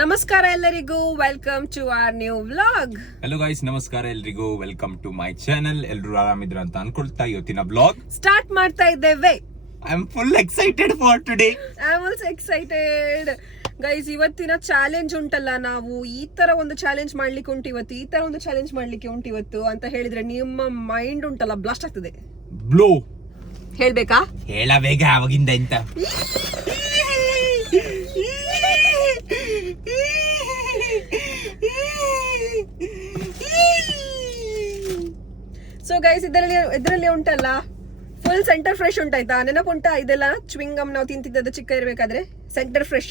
ನಮಸ್ಕಾರ ಎಲ್ಲರಿಗೂ, welcome to our new vlog. Hello guys, ನಮಸ್ಕಾರ ಎಲ್ರಿಗೂ, ವೆಲ್ಕಮ್ ಟು ಮೈ ಚಾನೆಲ್. ಎಲ್ಲರೂ ಆರಾಮಿದ್ರ ಅಂತ ಅನ್ಕೊಳ್ತಾ ಇವತ್ತಿನ ಬ್ಲಾಗ್ ಸ್ಟಾರ್ಟ್ ಮಾಡ್ತಾ ಇದ್ದೇವೆ. I am full excited for today. I am also excited guys. ಇವತ್ತಿನ ಚಾಲೆಂಜ್ ಉಂಟಲ್ಲ, ನಾವು ಈ ತರ ಒಂದು ಚಾಲೆಂಜ್ ಮಾಡ್ಲಿಕ್ಕೆ ಉಂಟು ಇವತ್ತು, ಈ ತರ ಒಂದು ಚಾಲೆಂಜ್ ಮಾಡ್ಲಿಕ್ಕೆ ಉಂಟು ಇವತ್ತು ಅಂತ ಹೇಳಿದ್ರೆ ನಿಮ್ಮ ಮೈಂಡ್ ಉಂಟಲ್ಲ ಬ್ಲಾಸ್ಟ್ ಆಗ್ತದೆ. ಬ್ಲೋ ಹೇಳ್ಬೇಕಾ? ಹೇಳ ಬೇಗ ಅವಾಗಿಂದ ಅಂತ. ಸೊ ಗೈಸ್, ಇದರಲ್ಲಿ ಉಂಟಲ್ಲ ಫುಲ್ ಸೆಂಟರ್ ಫ್ರೆಶ್ ಉಂಟಾಯ್ತಾ? ನೆನಪುಂಟಾ ಇದೆಲ್ಲ? ಚ್ವಿಂಗಮ್ ನಾವು ತಿಂತಿದ್ದದ್ದು ಚಿಕ್ಕ ಇರಬೇಕಾದ್ರೆ ಸೆಂಟರ್ ಫ್ರೆಶ್.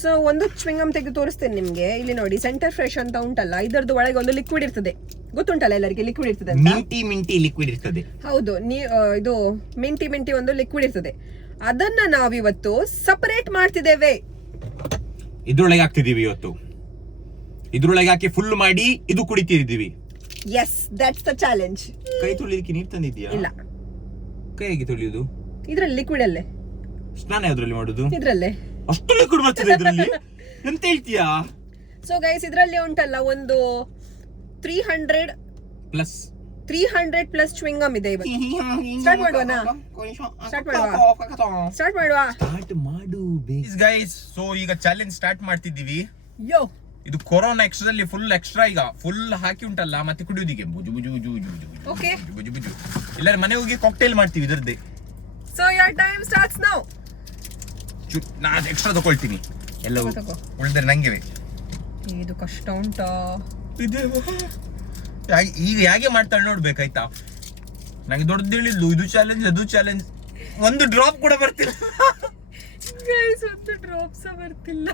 ಸೊ ಒಂದು ಚ್ವಿಂಗಮ್ ತೆಗೆದು ತೋರಿಸ್ತೇನೆ ನಿಮ್ಗೆ. ಇಲ್ಲಿ ನೋಡಿ, ಸೆಂಟರ್ ಫ್ರೆಶ್ ಅಂತ ಉಂಟಲ್ಲ, ಇದರದ್ದು ಒಳಗೆ ಒಂದು ಲಿಕ್ವಿಡ್ ಇರ್ತದೆ. ಗೊತ್ತುಂಟಲ್ಲ ಎಲ್ಲರಿಗೆ ಲಿಕ್ವಿಡ್ ಇರ್ತದೆ ಅಂತ? ಮಿಂಟಿ ಲಿಕ್ವಿಡ್ ಇರ್ತದೆ. ಹೌದು, ಇದು ಮಿಂಟಿ ಒಂದು ಲಿಕ್ವಿಡ್ ಇರ್ತದೆ. ಅದನ್ನ ನಾವಿವತ್ತು ಸಪರೇಟ್ ಮಾಡ್ತಿದ್ದೇವೆ. ಇದ್ರೊಳಗೆ ಹಾಕ್ತಿದೀವಿ ಇವತ್ತು. ಇದ್ರೊಳಗೆ ಹಾಕಿ ಫುಲ್ ಮಾಡಿ ಇದು ಕುಡಿತಿದೀವಿ. Yes, that's the challenge. ಕೈ ತೊಳಿಲಿಕ್ಕೆ ನೀರ್ ತಂದಿದ್ಯಾ? ಇಲ್ಲ. ಕೈ ಹೇಗೆ ತೊಳಿಯುದು? ಇದ್ರಲ್ಲಿ ಲಿಕ್ವಿಡ್ ಅಲ್ಲೇ ಸ್ನಾನ ಯಾವ್ದ್ರಲ್ಲಿ ಮಾಡುದು? ಇದ್ರಲ್ಲೇ. ಅಷ್ಟು ಲಿಕ್ವಿಡ್ ಬರ್ತದೆ ಇದ್ರಲ್ಲಿ? ಎಂತ ಹೇಳ್ತೀಯಾ? ಸೊ ಗೈಸ್, ಇದ್ರಲ್ಲಿ ಉಂಟಲ್ಲ ಒಂದು 300 ಪ್ಲಸ್ ಚ್ವಿಂಗಮ್ ಇದೆ. ಸ್ಟಾರ್ಟ್ ಮಾಡುವ. ಸ್ಟಾರ್ಟ್ ಮಾಡು ಗೈಸ್. ಸೊ ಈಗ ಚಾಲೆಂಜ್ ಸ್ಟಾರ್ಟ್ ಮಾಡ್ತಿದ್ದೀವಿ. ಯೋ, ಇದು ಕೊರೋನಾ ಎಕ್ಸ್ಟ್ರಲ್ಲಿ ಫುಲ್ ಎಕ್ಸ್ಟ್ರಾ. ಈಗ ಫುಲ್ ಹಾಕಿ ಉಂಟಲ್ಲ, ಮತ್ತೆ ಕುಡಿಯೋದಿಗೆ ಬುಜು ಬುಜು ಬುಜು ಬುಜು ಬುಜು ಓಕೆ. ಬುಜು ಬುಜು. ಇಲ್ಲ ಮನೆ ಹೋಗಿ ಕಾಕ್ಟೇಲ್ ಮಾಡ್ತೀವಿ ಇದರದ್ದೇ. So your time starts now. ನಾನು ಎಕ್ಸ್ಟ್ರಾ ತಗೊಳ್ತೀನಿ. ಎಲ್ಲ ಉಳಿದ್ರೆ ನಂಗೆ ಇದು ಕಷ್ಟ ಉಂಟಾ? ಈಗ ಹೇಗೆ ಮಾಡ್ತಾಳೆ ನೋಡ್ಬೇಕಾಯ್ತಾ? ನಂಗೆ ದೊಡ್ಡದು ಹೇಳಿದ್ಲು, ಇದು ಚಾಲೆಂಜ್ ಅದು ಚಾಲೆಂಜ್. ಒಂದು ಡ್ರಾಪ್ ಕೂಡ ಬರ್ತಿಲ್ಲ ಗೈಸ್, ಒಂದು ಡ್ರಾಪ್ ಸಹ ಬರ್ತಿಲ್ಲ.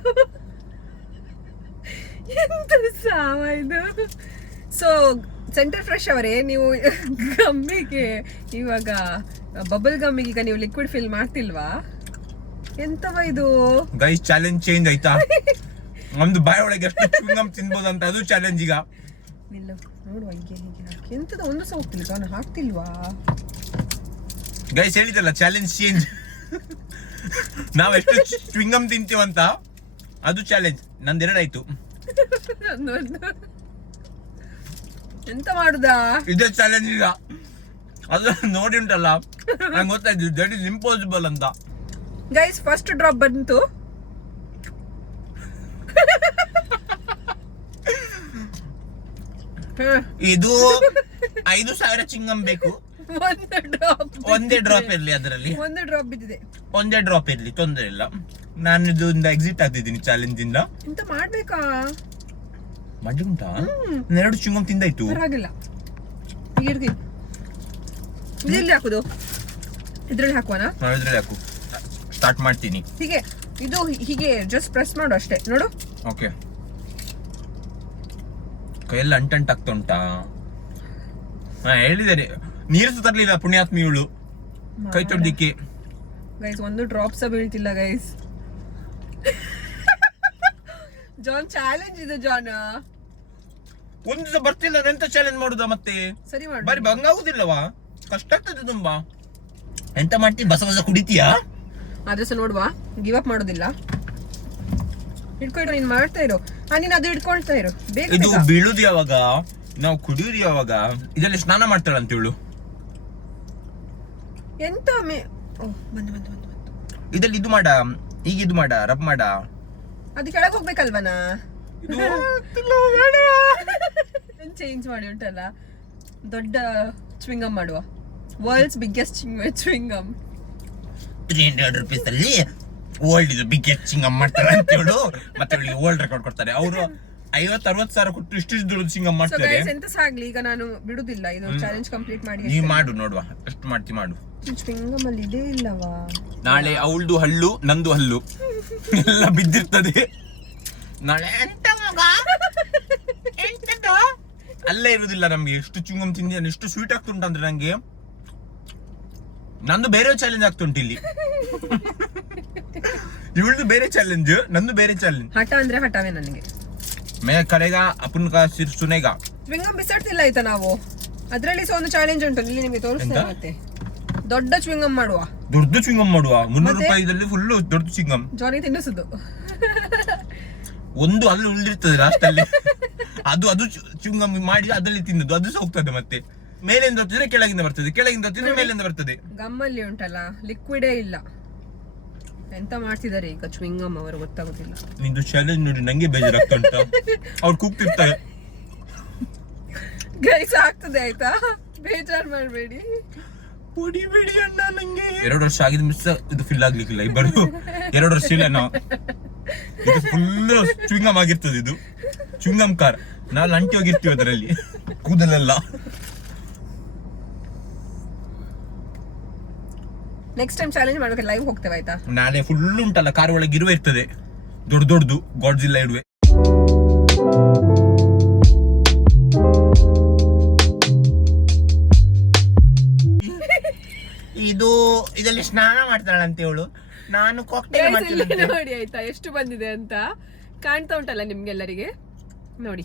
ಎಂತ ಸಾವ ಇದು. ಸೊ ಸೆಂಟರ್ ಫ್ರೆಶ್ ಅವರೇ, ನೀವು ಗಮ್ಮಿಗೆ ಇವಾಗ ಬಬಲ್ ಗಮ್ಮಿಗೆ ಈಗ ನೀವು ಲಿಕ್ವಿಡ್ ಫಿಲ್ ಮಾಡ್ತಿಲ್ವಾ? ಎಂತವ ಇದು ಗೈಸ್? ಚಾಲೆಂಜ್ ಚೇಂಜ್ ಆಯ್ತಾ? ನಮ್ದು ಬಾಯಿ ಒಳಗೆ ಎಷ್ಟು ಚುಂಗಮ್ ತಿನ್ಬೋದು ಅಂತ ಅದು ಚಾಲೆಂಜ್ ಈಗ. ನಿಲ್ಲು ನೋಡುವ, ಹೀಗೆ ಎಂತದ ಒಂದು ಸಹ ಹೋಗ್ತಿಲ್ಲ. ನಾನು ಹಾಕ್ತಿಲ್ವಾ ಗೈಸ್? ಹೇಳಿದಲ್ಲ ಚಾಲೆಂಜ್ ಚೇಂಜ್. ನಾವ್ ಎಷ್ಟು ಚುಂಗಮ್ ತಿಂತೀವಂತ ಅದು ಚಾಲೆಂಜ್. ನಂದೆರಡಾಯ್ತು. ಎಂತ ಮಾಡುದಾ? ಇದೇ ಚಾಲೆಂಜ್ ಈಗ. ಅದು ನೋಡಿ ಉಂಟಲ್ಲ, ನಂಗೆ ಗೊತ್ತಾಯ್ತು ದಟ್ ಇಸ್ ಇಂಪಾಸಿಬಲ್ ಅಂತ. ಗೈಸ್, ಫಸ್ಟ್ ಡ್ರಾಪ್ ಬಂತು. ಇದು 5,000 ಚಿಂಗಮ್ ಬೇಕು. ಒಂದೇ ಡ್ರಾಪ್ ಇರ್ಲಿ ಅದರಲ್ಲಿ. ಒಂದು ಡ್ರಾಪ್ ಬಿದ್ದಿದೆ. ಒಂದೇ ಡ್ರಾಪ್ ಇರ್ಲಿ, ತೊಂದರೆ ಇಲ್ಲ. ನಾನು ಇದರಿಂದ ಎಕ್ಸಿಟ್ ಆಗ್ತಿದ್ದೀನಿ ಚಾಲೆಂಜ್ ಇಂದ. ಎಂತ ಮಾಡ್ಬೇಕಾ? ಮಾಡ್ಲಿಕ್ಕೆ ಉಂಟಾ? 2 ಚಿಂಗಮ್ ತಿಂದಾಯ್ತು. ಪರವಾಗಿಲ್ಲ. ಇದೆಲ್ಲಿ ಹಾಕುದು? ಇದ್ರಲ್ಲಿ ಹಾಕುವನಾ? ಇದ್ರಲ್ಲಿ ಹಾಕು. ಸ್ಟಾರ್ಟ್ ಮಾಡ್ತೀನಿ. ಹೀಗೆ ಇದು ಹೀಗೆ ಜಸ್ಟ್ ಪ್ರೆಸ್ ಮಾಡು ಅಷ್ಟೇ. ನೋಡು. ಓಕೆ. ಕೈಯೆಲ್ಲ ಅಂಟಂಟಾಗ್ತಾ ಉಂಟಾ? ಹೇಳಿದ್ದೇನೆ, ನೀರು ತರ್ಲಿಲ್ಲ ಪುಣ್ಯಾತ್ಮಿ ಇವಳು ಕೈ ತೊಡ್ಲಿಕ್ಕೆ. ಗೈಸ್, ಒಂದು ಡ್ರಾಪ್ ಸಹ ಬೀಳ್ತಿಲ್ಲ ಗೈಸ್. ಜಾನ್, ಚಾಲೆಂಜ್ ಇದು ಜಾನ್. ಒಂದು ಸಹ ಬರ್ತಿಲ್ಲ. ಎಂತ ಚಾಲೆಂಜ್ ಮಾಡುದಾ ಮತ್ತೆ? ಸರಿ ಮಾಡು. ಬಾರಿ ಭಂಗಾಗುದಿಲ್ಲವಾ? ಕಷ್ಟ ಆಗ್ತದೆ ತುಂಬಾ. ಎಂತ ಮಾಡ್ತಿ? ಬಸ ಕುಡಿತೀಯಾ? ಆದ್ರೆ ಸಹ ನೋಡುವ, ಗಿವ್ ಅಪ್ ಮಾಡೋದಿಲ್ಲ. ಹಿಡ್ಕೊಂಡು ನೀನ್ ಮಾಡ್ತಾ ಇರು. ನೀನ್ ಅದು ಹಿಡ್ಕೊಳ್ತಾ ಇರು. ಇದು ಬೀಳುದು ಯಾವಾಗ, ನಾವು ಕುಡಿಯುದು ಯಾವಾಗ? ಇದರಲ್ಲಿ ಸ್ನಾನ ಮಾಡ್ತಾಳ ಅಂತ ಹೇಳು. ಎಂತ ಬಂದು ಇದ್ರಲ್ಲಿ ಇದು ಮಾಡ, ಈಗ ಇದು ಮಾಡ, ರಬ್ ಮಾಡ. ಅದು ಕೆಳಗೆ ಹೋಗ್ಬೇಕಲ್ವನಾ? ಚೇಂಜ್ ಮಾಡಿ ಉಂಟಲ್ಲ, ದೊಡ್ಡ ಚ್ವಿಂಗಮ್ ಮಾಡುವ. World's biggest chewing gum. 300 ರೂಪೀಸ್ ಅಲ್ಲಿ ವರ್ಲ್ಡ್ ಇದು ಬಿಗ್ಗೆಸ್ಟ್ ಚಿಂಗಮ್ ಮಾಡ್ತಾರೆ ಅಂತ ಹೇಳು. ಮತ್ತೆ ವರ್ಲ್ಡ್ ರೆಕಾರ್ಡ್ ಕೊಡ್ತಾರೆ ಅವರು. 50-60 ಸಾವಿರ ಕೊಟ್ಟು ಇಷ್ಟು ದುಡ್ಡು ಚಿಂಗಮ್ ಮಾಡ್ತಾರೆ. ಎಂತ ಸಾಗ್ಲಿ, ಈಗ ನಾನು ಬಿಡುದಿಲ್ಲ. ಇದು ಚಾಲೆಂಜ್ ಕಂಪ್ಲೀಟ್ ಮಾಡಿ. ನೀವ್ ಮಾಡು, ನೋಡುವ ಎಷ್ಟು ಮಾಡ್ತಿ ಮಾಡು. ಚ್ವಿಂಗಮ್ ಅಲ್ಲಿ ಇದೇ ಇಲ್ಲವಾ? ನಾಳೆ ಅವಳ್ದು ಹಲ್ಲು ನಂದು ಹಲ್ಲು ಎಲ್ಲ ಬಿದ್ದಿರ್ತದೆ. ನಾಳೆ ಅಲ್ಲೇ ಇರುದಿಲ್ಲ ನಮ್ಗೆ. ಎಷ್ಟು ಚುಂಗಮ್ ತಿಂದಿ, ಎಷ್ಟು ಸ್ವೀಟ್ ಆಗ್ತುಂಟಂದ್ರೆ ನಂಗೆ. ನಂದು ಬೇರೆ ಚಾಲೆಂಜ್ ಆಗ್ತುಂಟು ಇಲ್ಲಿ. ಇವಳ್ದು ಬೇರೆ ಚಾಲೆಂಜ್, ನಂದು ಬೇರೆ ಚಾಲೆಂಜ್. ಹಠ ಅಂದ್ರೆ ಹಠವೇ ನನಗೆ. ಮೇ ಕರೆಗ ಅಪನ್ ಕಾ ಸಿರ್ ಸುನೇಗ. ಚ್ವಿಂಗಮ್ ಬಿಸಾಡ್ತಿಲ್ಲ ಆಯ್ತಾ ನಾವು? ಅದ್ರಲ್ಲಿ ಸಹ ಒಂದು ಚಾಲೆಂಜ್ ಉಂಟು, ಇಲ್ಲಿ ನಿಮಗೆ ತೋರಿಸ್ತೇನೆ. ಮತ್ತೆ ದೊಡ್ಡ ಚ್ವಿಂಗಮ್ ಮಾಡುವ. ದೊಡ್ಡ ಚ್ವಿಂಗಮ್ ಮಾಡುವ. 300 ರೂಪಾಯಿದಲ್ಲಿ ಫುಲ್ ದೊಡ್ಡ ಚ್ವಿಂಗಮ್. ಜಾನಿ ತಿನ್ನಿಸುದು. ಒಂದು ಅಲ್ಲಿ ಉಳಿದಿರ್ತದೆ ಲಾಸ್ಟ್ ಅಲ್ಲಿ. ಅದು ಚುಂಗಮ್ ಮಾಡಿ ಅದರಲ್ಲಿ ತಿನ್ನೋದು, ಅದು ಸಹ ಹೋಗ್ತದೆ. ಮತ್ತೆ ಮೇಲಿಂದ ಹೊತ್ತಿದ್ರೆ ಕೆಳಗಿಂದ ಬರ್ತದೆ, ಕೆಳಗಿಂದ ಹೊತ್ತಿದ್ರೆ ಮೇಲಿಂದ ಬರ್ತದೆ. ಗಮ್ಮಲ್ಲಿ ಉಂಟಲ್ಲ ಲಿಕ್ವಿಡೇ ಇಲ್ಲ. ಎಂತ ಮಾಡ್ತಿದ್ದಾರೆ ಈಗ ಚ್ವಿಂಗಮ್ ಅವರು ಗೊತ್ತಾಗುದಿಲ್ಲ. ನಿಂದು ಚಾಲೆಂಜ್ ನೋಡಿ ನಂಗೆ ಬೇಜಾರಾಗ್ತಾ ಉಂಟು. ಅವ್ರು ಕೂಗ್ತಿರ್ತಾರೆ. ಗೈಸ್ ಆಗ್ತದೆ ಆಯ್ತಾ, ಬೇಜಾರ್ ಮಾಡಬೇಡಿ, ಹೊಡಿಬೇಡಿ ಅಣ್ಣ. ನಂಗೆ 2 ವರ್ಷ ಆಗಿದ್ ಮಿಸ್ ಇದು ಫಿಲ್ ಆಗ್ಲಿಕ್ಕಿಲ್ಲ. ಇಬ್ಬರು 2 ವರ್ಷ ಇಲ್ಲ ನಾವು. ಇದು ಫುಲ್ ಚುಂಗಮ್ ಆಗಿರ್ತದೆ. ಇದು ಚುಂಗಮ್ ಕಾರ್. ನಾವು ಅಂಟಿ ಹೋಗಿರ್ತೀವಿ ಅದರಲ್ಲಿ ಕೂದಲೆಲ್ಲ. ನೆಕ್ಸ್ಟ್ ಟೈಮ್ ಚಾಲೆಂಜ್ ಮಾಡ್ಬೇಕು, ಲೈವ್ ಹೋಗ್ತೇವೆ ಆಯ್ತಾ. ನಾಳೆ ಫುಲ್ ಉಂಟಲ್ಲ ಕಾರ್ ಒಳಗೆ ಇರುವೆ ಇರ್ತದೆ, ದೊಡ್ಡದು ಗಾಡ್ಜಿಲ್ಲ ಇರುವೆ. ಇದರಲ್ಲಿ ಸ್ನಾನ ಮಾಡ್ತಾಳಂತೆ ಇವಳು. ನಾನು ಕಾಕ್ಟೇಲ್ ಮಾಡ್ತೀನಿ ನೋಡಿ ಆಯ್ತಾ ಎಷ್ಟು ಬಂದಿದೆ ಅಂತ ಕಾಣ್ತಾ ಉಂಟಲ್ಲ ನಿಮ್ಗೆಲ್ಲರಿಗೆ. ನೋಡಿ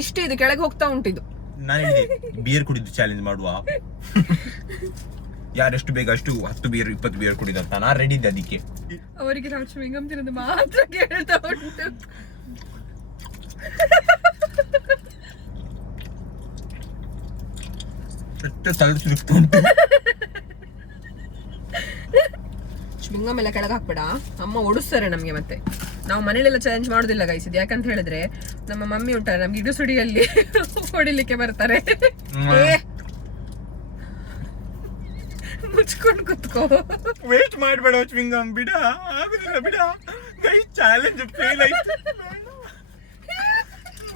ಇಷ್ಟೇ, ಇದು ಕೆಳಗೆ ಹೋಗ್ತಾ ಉಂಟು. ಇದು ನಾನು ಬಿಯರ್ ಕುಡಿದು ಚಾಲೆಂಜ್ ಮಾಡುವ. ಯಾರೆಷ್ಟು ಬೇಗ ಅಷ್ಟು 10 ಬಿಯರ್ 20 ಬಿಯರ್ ಕುಡಿದಂತ ನಾ ರೆಡಿ ಇದ್ದೆ. ಅದಕ್ಕೆ ಅವರಿಗೆ ನಾವು ಚ್ವಿಂಗಮ್ ತಿನ್ನೋದು ಮಾತ್ರ ಕೇಳ್ತಾ ಉಂಟು. ಚ್ವಿಂಗಮ್ ಎಲ್ಲ ಕೆಳಗೆ ಹಾಕ್ಬೇಡ, ಅಮ್ಮ ಓಡಿಸ್ತಾರೆ ನಮ್ಗೆ. ಮತ್ತೆ ನಾವು ಮನೇಲೆಲ್ಲ ಚಾಲೆಂಜ್ ಮಾಡುದಿಲ್ಲ ಗೈಸ್ ಇದು. ಯಾಕಂತ ಹೇಳಿದ್ರೆ ನಮ್ಮ ಮಮ್ಮಿ ಉಂಟಲ್ಲ ನಮ್ಗೆ ಇಡು ಸುಡಿಯಲ್ಲಿ ಹೊಡಿಲಿಕ್ಕೆ ಬರ್ತಾರೆ. ಮುಚ್ಕೊಂಡು ಕುತ್ಕೋ, ವೇಸ್ಟ್ ಮಾಡಬೇಡ ಚ್ವಿಂಗಮ್. ಬಿಡ, ಆಗುದಿಲ್ಲ ಬಿಡ. ಗೈಸ್ ಚಾಲೆಂಜ್ ಫೇಲ್ ಆಯ್ತು.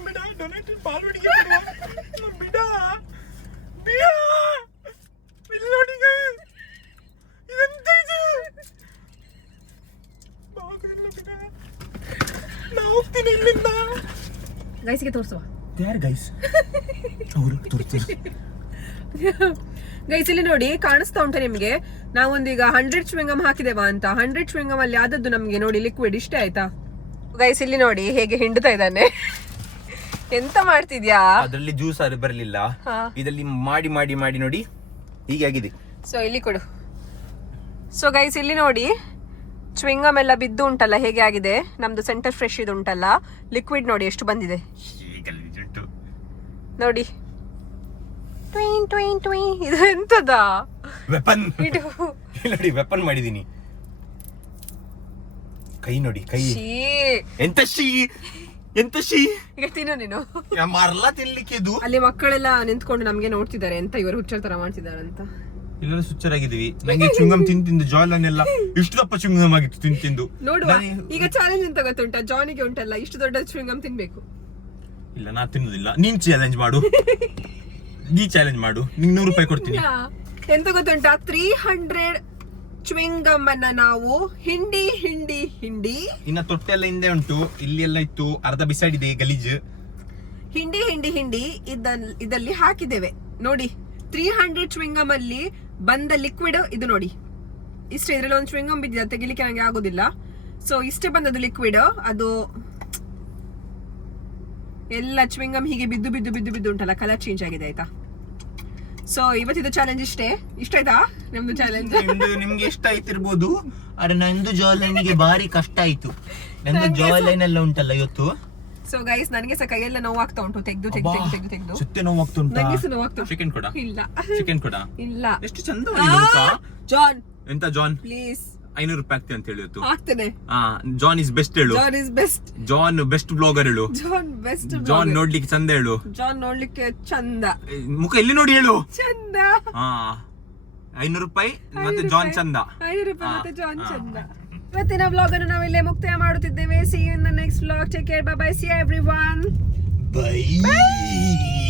ಬಿಡ, ಡೊನೇಟೆಡ್ ಪಾಲ್ವಡಿಗೆ ಬಿಡ. ಬಿಡ ಇಲ್ಲಿ ನೋಡಿ ಗೈಸ್, ಇದೆಂತ ಇದು? ಬಾಗಲ್ಲ ಬಿಡ, ನಾ ಹೋಗ್ತೀನಿ ಇಲ್ಲಿಂದ. ಗೈಸ್ಗೆ ತೋರಿಸುವ. ಯಾರು ಗೈಸ್? ಅವರು ತೋರಿಸ್ತಾರೆ. ಗೈಸ್ ಇಲ್ಲಿ ನೋಡಿ ಕಾಣಿಸ್ತಾ ಉಂಟು ನಿಮ್ಗೆ. ನಾವೊಂದೀಗ 100 ಚ್ವಿಂಗಮ್ ಹಾಕಿದೇವಾ ಅಂತ. 100 ಚ್ವಿಂಗಮ್ ಅಲ್ಲಿ ಆದದ್ದು ನಮ್ಗೆ ನೋಡಿ ಲಿಕ್ವಿಡ್ ಇಷ್ಟೇ ಆಯ್ತಾ. ಗೈಸ್ ಇಲ್ಲಿ ನೋಡಿ ಹೇಗೆ ಹಿಂಡ್ತಾ ಇದ್ದಾನೆ. ಎಂತ ಮಾಡ್ತಿದ್ಯಾ? ಅದರಲ್ಲಿ ಜ್ಯೂಸ್ ಅದು ಬರಲಿಲ್ಲ, ಇದರಲ್ಲಿ ಮಾಡಿ ಮಾಡಿ ಮಾಡಿ ನೋಡಿ ಹೀಗೆ ಆಗಿದೆ. ಸೊ ಇಲ್ಲಿ ಕೊಡು. ಸೊ ಗೈಸ್ ಇಲ್ಲಿ ನೋಡಿ ಚ್ವಿಂಗಮ್ ಎಲ್ಲ ಬಿದ್ದು ಉಂಟಲ್ಲ ಹೇಗೆ ಆಗಿದೆ. ನಮ್ದು ಸೆಂಟರ್ ಫ್ರೆಶ್ ಇದು ಉಂಟಲ್ಲ ಲಿಕ್ವಿಡ್ ನೋಡಿ ಎಷ್ಟು ಬಂದಿದೆ ನೋಡಿ. Twin twin twin. ಇದು ಎಂತದ ವೆಪನ್? ಇದು ನೋಡಿ ವೆಪನ್ ಮಾಡಿದೀನಿ. ಕೈ ನೋಡಿ ಕೈ. ಎಂತ ಶೀ, ಎಂತ ಶೀ. ಈಗ ತಿನ್ನು ನೀನು. ಮರಲ್ಲ ತಿನ್ಲಿಕ್ಕೆ ಇದು. ಅಲ್ಲಿ ಮಕ್ಕಳೆಲ್ಲ ನಿಂತ್ಕೊಂಡು ನಮ್ಗೆ ನೋಡ್ತಿದ್ದಾರೆ ಎಂತ ಇವರು ಹುಚ್ಚರ ತರ ಮಾಡ್ತಿದ್ದಾರೆ ಅಂತ. ಇಲ್ಲೆಲ್ಲ ಸುಚ್ಚರಾಗಿದ್ದೀವಿ. ನಂಗೆ ಚುಂಗಮ್ ತಿಂದು ಜಾಲನ್ನೆಲ್ಲ ಇಷ್ಟು ದಪ್ಪ ಚುಂಗಮ್ ಆಗಿತ್ತು ತಿಂದು. ನೋಡುವ ಈಗ ಚಾಲೆಂಜ್ ಅಂತ ಗೊತ್ತುಂಟಾ, ಜಾನಿಗೆ ಉಂಟಲ್ಲ ಇಷ್ಟು ದೊಡ್ಡ ಚುಂಗಮ್ ತಿನ್ಬೇಕು. ಇಲ್ಲ ನಾ ತಿನ್ನುದಿಲ್ಲ, ನೀನ್ ಚಾಲೆಂಜ್ ಮಾಡು. ನೀ ಚಾಲೆಂಜ್ ಮಾಡು, ನಿಂಗೆ 100 ರೂಪಾಯಿ ಕೊಡ್ತೀನಿ. ಎಂತ ಗೊತ್ತುಂಟಾ, 300 ಚ್ವಿಂಗಮ್ ಅನ್ನ ನಾವು ಹಿಂಡಿ ಹಿಂಡಿ ಹಿಂಡಿ, ಇನ್ನ ತೊಟ್ಟೆ ಎಲ್ಲ ಹಿಂದೆ ಉಂಟು, ಇಲ್ಲಿ ಎಲ್ಲ ಇತ್ತು, ಅರ್ಧ ಬಿಸಾಡಿದೆ ಗಲೀಜ್. ಹಿಂಡಿ ಹಿಂಡಿ ಹಿಂಡಿ ಇದಲ್ಲಿ ಹಾಕಿದ್ದೇವೆ ನೋಡಿ. 300 ಚ್ವಿಂಗಮ್ ಅಲ್ಲಿ ಬಂದ ಲಿಕ್ವಿಡ್ ಇದು ನೋಡಿ ಇಷ್ಟೇ. ಇದ್ರಲ್ಲಿ ಒಂದು ಚ್ವಿಂಗಮ್ ಬಿದ್ದಿದೆ, ತೆಗಿಲಿಕ್ಕೆ ನಂಗೆ ಆಗೋದಿಲ್ಲ. ಸೊ ಇಷ್ಟೇ ಬಂದದ್ದು ಲಿಕ್ವಿಡ್. ಅದು ಎಲ್ಲ ಚ್ವಿಂಗಮ್ ಹೀಗೆ ಬಿದ್ದು ಬಿದ್ದು ಬಿದ್ದು ಬಿದ್ದು ಉಂಟಲ್ಲ, ಕಲರ್ ಚೇಂಜ್ ಆಗಿದೆ ಆಯ್ತಾ. ಸೊ ಇವತ್ತಿದ್ದು ಚಾಲೆಂಜ್ ಇಷ್ಟೇ. ಇಷ್ಟ ಆಯ್ತಾ ನಮ್ದು ಚಾಲೆಂಜ್? ನಿಮ್ಗೆ ಇಷ್ಟ ಆಯ್ತಿರ್ಬೋದು, ಆದ್ರೆ ನಂದು ಜಾಲೈನಿಗೆ ಬಾರಿ ಕಷ್ಟ ಆಯ್ತು. ನಂದು ಜಾಲೈನ್ ಎಲ್ಲ ಉಂಟಲ್ಲ ಇವತ್ತು. ಸೊ ಗೈಸ್ ನನಗೆ ಸಹ ಕೈಯೆಲ್ಲ ನೋವಾಗ್ತಾ ಉಂಟು, ತೆಗ್ದು ತೆಗ್ದು ತೆಗ್ದು ತೆಗ್ದು ಸುತ್ತೆ ನೋವಾಗ್ತಾ ಉಂಟು. ನಂಗೆ ಸಹ ನೋವಾಗ್ತಾ ಉಂಟು. ಚಿಕನ್ ಕೊಡ? ಇಲ್ಲ ಚಿಕನ್ ಕೊಡ? ಇಲ್ಲ. ಎಷ್ಟು ಚಂದ ಜಾನ್. ಎಂತ ಜಾನ್? ಪ್ಲೀಸ್ 500 ರೂಪಾಯಿ ಆಗ್ತದೆ ಅಂತ ಹೇಳಿತ್ತು. ಆಗ್ತೇನೆ. ಜಾನ್ ಇಸ್ ಬೆಸ್ಟ್ ಹೇಳು. John is best. John best blogger ಹೇಳು. John best. ಜಾನ್ ನೋಡ್ಲಿಕ್ಕೆ ಚಂದ ಹೇಳು. ಜಾನ್ ನೋಡ್ಲಿಕ್ಕೆ ಚಂದ. ಮುಖ ಎಲ್ಲಿ ನೋಡಿ ಹೇಳು. ಚಂದ. 500 ರೂಪಾಯಿ ಮತ್ತೆ ಜಾನ್ ಚಂದ. 500 ರೂಪಾಯಿ ಮತ್ತೆ ಜಾನ್ ಚಂದ. ಇವತ್ತಿನ ವ್ಲಾಗ್ ಅನ್ನು ನಾವು ಇಲ್ಲೇ ಮುಕ್ತಾಯ ಮಾಡುತ್ತಿದ್ದೇವೆ. See you in the next vlog. Take care. Bye bye. See you everyone. Bye.